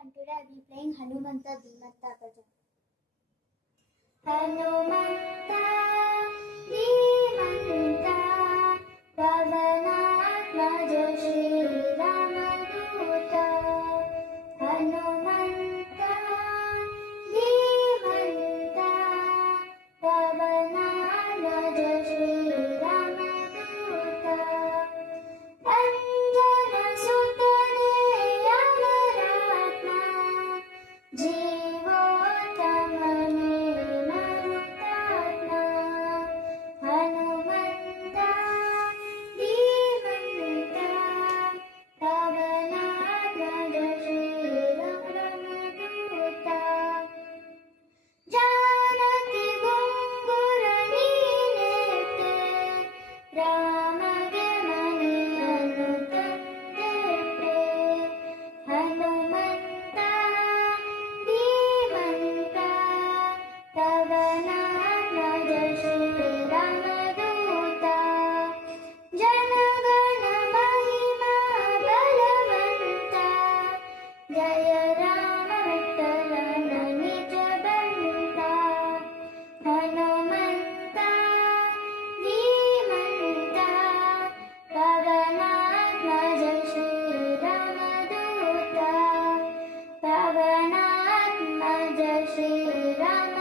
and today I'll be playing Hanumanta Dhimanta Bhajan. Hanumanta Dhimanta Pavanatmaja Shri Ramaduta. Hanumanta Dhimanta Pavanatmaja Shri Ramaduta. Anjana Sutane Amaratma Jeevotamane Marutatma. Hanumanta Dhimanta Pavanatmaja Shri Ramaduta. Janaki Gungura Neenete Raಮಗೆ ಮನೆಯನ್ನು ತಂದಿಟ್ಟೆ. ಹನುಮಂತ ಧೀಮಂತ ಪವನಾತ್ಮಜ ಶ್ರೀರಾಮದೂತ. ಜನಗಣ ಮಹಿಮಾ ಬಲವಂತ ಜಯ ರಾಮ ವಿಠಲನ ನಿಜ ಬಂತ. ಹನುಮಂತ ಧೀಮಂತ ಪವನಾತ್ಮಜ ಶ್ರೀರಾಮದೂತ. ಪವನಾತ್ಮಜ ಶ್ರೀರಾಮ